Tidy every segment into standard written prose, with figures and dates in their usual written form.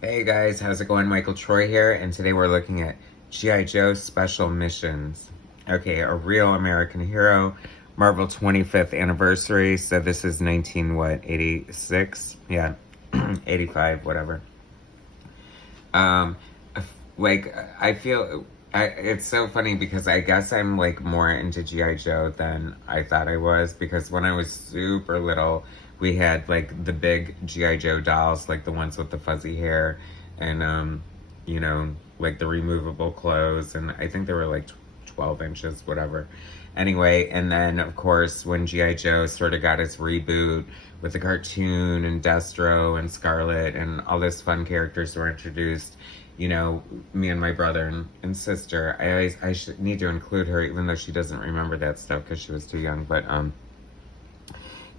Hey guys, how's it going? Michael Troy here, and today we're looking at G.I. Joe Special Missions. Okay, a real American hero, Marvel 25th anniversary. So this is 86? Yeah, 85, whatever. Um, like I feel it's so funny because I guess I'm like more into GI Joe than I thought I was, because when I was super little, we had like the big GI Joe dolls, like the ones with the fuzzy hair, and you know, like the removable clothes, and I think they were like 12 inches, whatever. Anyway, and then of course when GI Joe sort of got its reboot with the cartoon and Destro and Scarlet and all those fun characters were introduced, you know, me and my brother and sister, I should need to include her, even though she doesn't remember that stuff because she was too young. But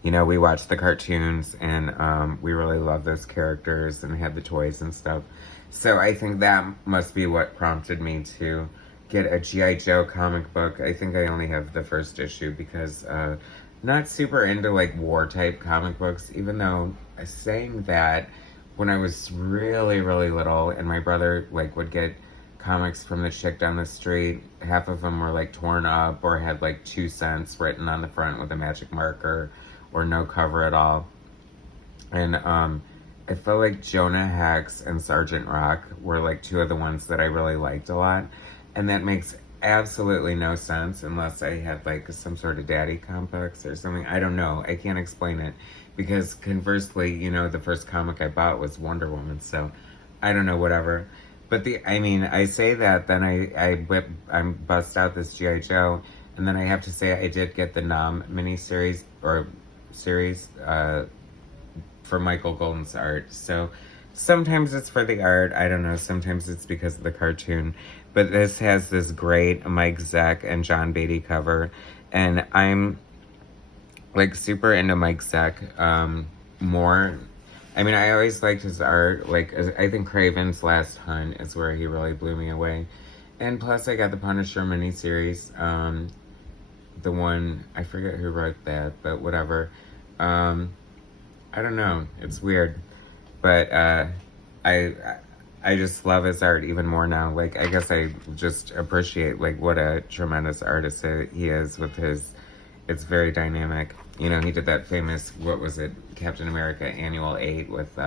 you know, we watched the cartoons and we really loved those characters and had the toys and stuff. So I think that must be what prompted me to get a GI Joe comic book. I think I only have the first issue because not super into like war type comic books, even though saying that, when I was really, really little and my brother like would get comics from the chick down the street, half of them were like torn up or had like 2 cents written on the front with a magic marker or no cover at all. And I felt like Jonah Hex and Sergeant Rock were like two of the ones that I really liked a lot. And that makes absolutely no sense unless I had like some sort of daddy complex or something. I don't know. I can't explain it. Because conversely, you know, the first comic I bought was Wonder Woman. So I don't know, whatever. But I say that, then I bust out this G.I. Joe, and then I have to say I did get the Nom miniseries or series for Michael Golden's art. So sometimes it's for the art, I don't know, sometimes it's because of the cartoon. But this has this great Mike Zeck and John Beatty cover, and I'm like super into Mike Zeck more. I mean, I always liked his art. Like, I think Craven's Last Hunt is where he really blew me away. And plus, I got the Punisher miniseries. The one, I forget who wrote that, but whatever. I don't know. It's weird. But I I just love his art even more now. Like, I guess I just appreciate like what a tremendous artist he is with his. It's very dynamic. You know, he did that famous, what was it, Captain America Annual 8 with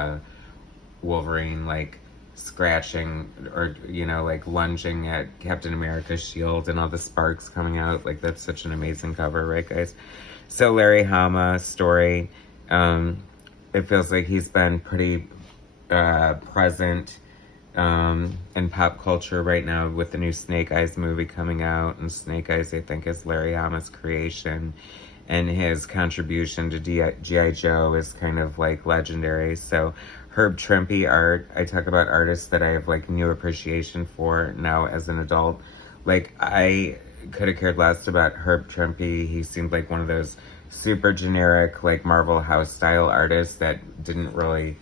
Wolverine like scratching or, you know, like lunging at Captain America's shield and all the sparks coming out. Like, that's such an amazing cover, right, guys? So Larry Hama story. It feels like he's been pretty present in pop culture right now with the new Snake Eyes movie coming out. And Snake Eyes, I think, is Larry Hama's creation. And his contribution to G.I. Joe is kind of like legendary. So Herb Trimpe art, I talk about artists that I have like new appreciation for now as an adult. Like, I could have cared less about Herb Trimpe. He seemed like one of those super generic, like Marvel House style artists that didn't really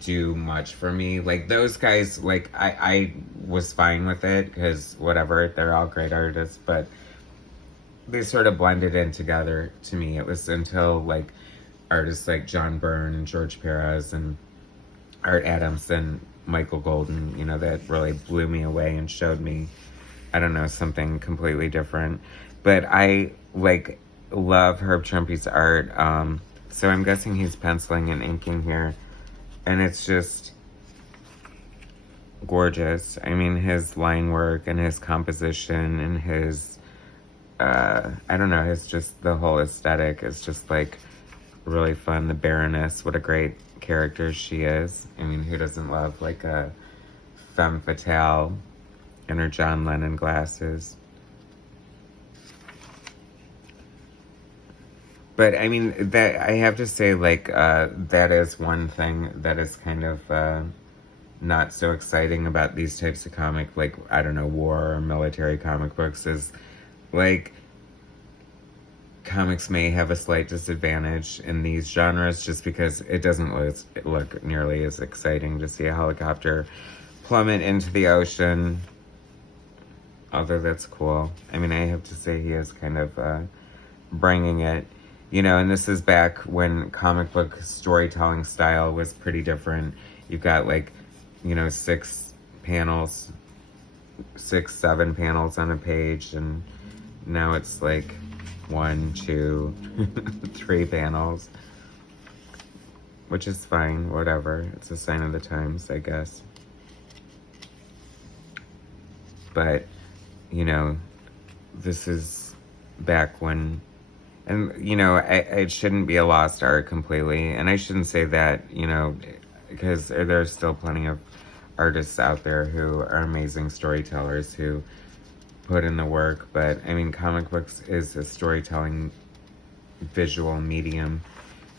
do much for me. Like, those guys, like, I was fine with it because whatever, they're all great artists, but they sort of blended in together to me. It was until like artists like John Byrne and George Perez and Art Adams and Michael Golden, you know, that really blew me away and showed me, I don't know, something completely different. But I like love Herb Trimpe's art. So I'm guessing he's penciling and inking here, and it's just gorgeous. I mean, his line work and his composition and his I don't know, it's just the whole aesthetic is just like really fun. The Baroness, what a great character she is. I mean, who doesn't love like a femme fatale in her John Lennon glasses? But I mean, that I have to say, like, that is one thing that is kind of not so exciting about these types of comic, like, I don't know, war or military comic books, is like comics may have a slight disadvantage in these genres just because it doesn't look nearly as exciting to see a helicopter plummet into the ocean. Although that's cool. I mean, I have to say he is kind of bringing it. You know, and this is back when comic book storytelling style was pretty different. You've got like you know, 7 panels on a page, and now it's like 1, 2, 3 panels, which is fine, whatever. It's a sign of the times, I guess. But, you know, this is back when, and, you know, it shouldn't be a lost art completely, and I shouldn't say that, you know, because there's still plenty of artists out there who are amazing storytellers who put in the work, but, I mean, comic books is a storytelling visual medium,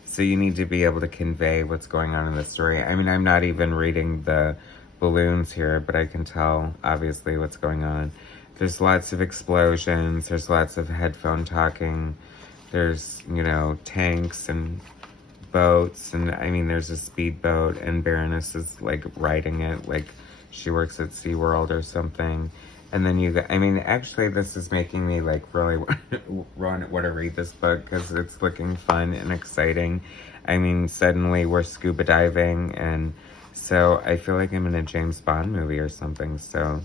so you need to be able to convey what's going on in the story. I mean, I'm not even reading the balloons here, but I can tell, obviously, what's going on. There's lots of explosions, there's lots of headphone talking, there's, you know, tanks and boats, and, I mean, there's a speedboat, and Baroness is, like, riding it, like she works at SeaWorld or something. And then I mean, actually, this is making me, like, really want to read this book, because it's looking fun and exciting. I mean, suddenly we're scuba diving, and so I feel like I'm in a James Bond movie or something, so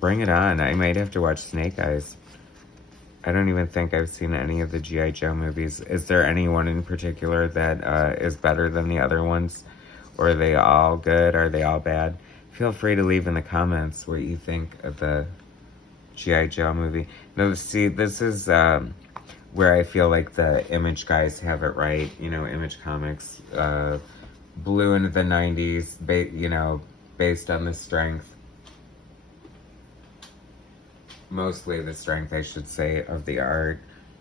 bring it on. I might have to watch Snake Eyes. I don't even think I've seen any of the G.I. Joe movies. Is there anyone in particular that is better than the other ones? Or are they all good? Are they all bad? Feel free to leave in the comments what you think of the G.I. Joe movie. No, see, this is where I feel like the Image guys have it right. You know, Image Comics blew into the 90s, you know, based on the strength. Mostly the strength, I should say, of the art.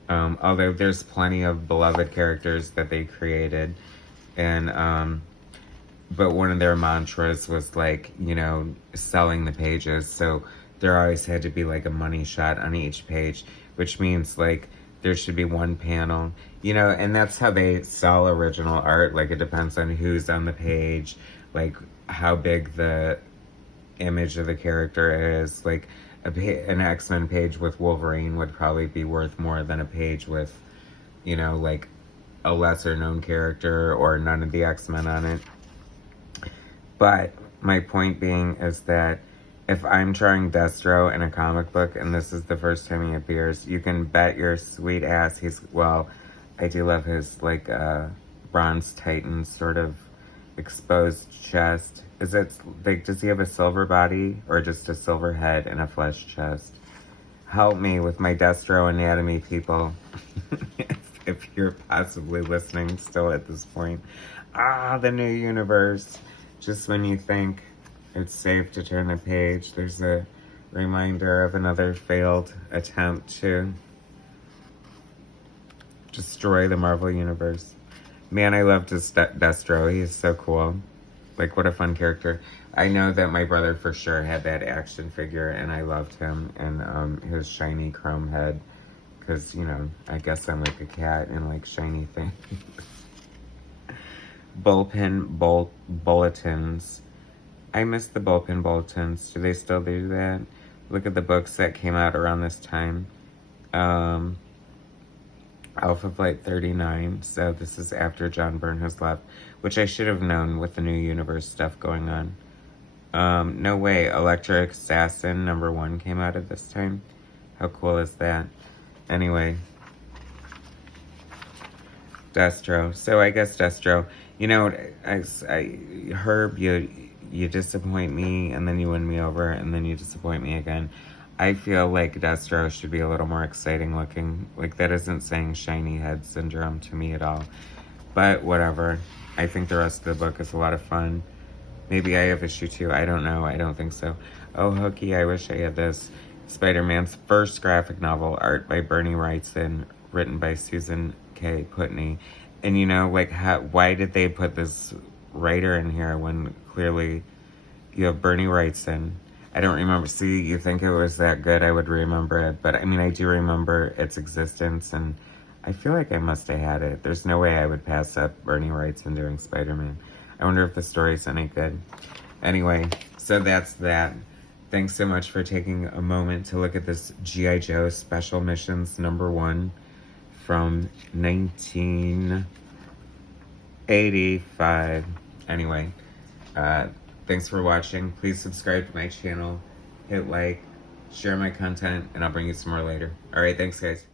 Although there's plenty of beloved characters that they created. And, but one of their mantras was, like, you know, selling the pages. So there always had to be, like, a money shot on each page, which means, like, there should be one panel, you know, and that's how they sell original art. Like, it depends on who's on the page, like, how big the image of the character is. Like, an X-Men page with Wolverine would probably be worth more than a page with, you know, like, a lesser-known character or none of the X-Men on it. But my point being is that if I'm drawing Destro in a comic book and this is the first time he appears, you can bet your sweet ass well, I do love his, like, Bronze Titan sort of exposed chest. Is it, like, does he have a silver body or just a silver head and a flesh chest? Help me with my Destro anatomy, people. if you're possibly listening still at this point. The new universe. Just when you think it's safe to turn the page, there's a reminder of another failed attempt to destroy the Marvel Universe. Man, I love Destro. He's so cool. Like, what a fun character. I know that my brother for sure had that action figure, and I loved him, and his shiny chrome head, because, you know, I guess I'm like a cat and like shiny things. Bullpen Bulletins. I miss the Bullpen Bulletins. Do they still do that? Look at the books that came out around this time. Alpha Flight 39, so this is after John Byrne has left, which I should have known with the new universe stuff going on. No way, Electric Assassin #1 came out at this time. How cool is that? Anyway, Destro. So I guess Destro, you know, Herb, you disappoint me, and then you win me over, and then you disappoint me again. I feel like Destro should be a little more exciting looking. Like, that isn't saying shiny head syndrome to me at all. But whatever. I think the rest of the book is a lot of fun. Maybe I have issue 2. I don't know. I don't think so. Oh, Hooky, I wish I had this. Spider-Man's first graphic novel, art by Bernie Wrightson, written by Susan K. Putney. And, you know, like, why did they put this writer in here when clearly you have Bernie Wrightson? I don't remember. See, you think it was that good, I would remember it. But, I mean, I do remember its existence, and I feel like I must have had it. There's no way I would pass up Bernie Wrightson doing Spider-Man. I wonder if the story's any good. Anyway, so that's that. Thanks so much for taking a moment to look at this G.I. Joe Special Missions #1 from 1985. Anyway, thanks for watching. Please subscribe to my channel, hit like, share my content, and I'll bring you some more later. Alright, thanks guys.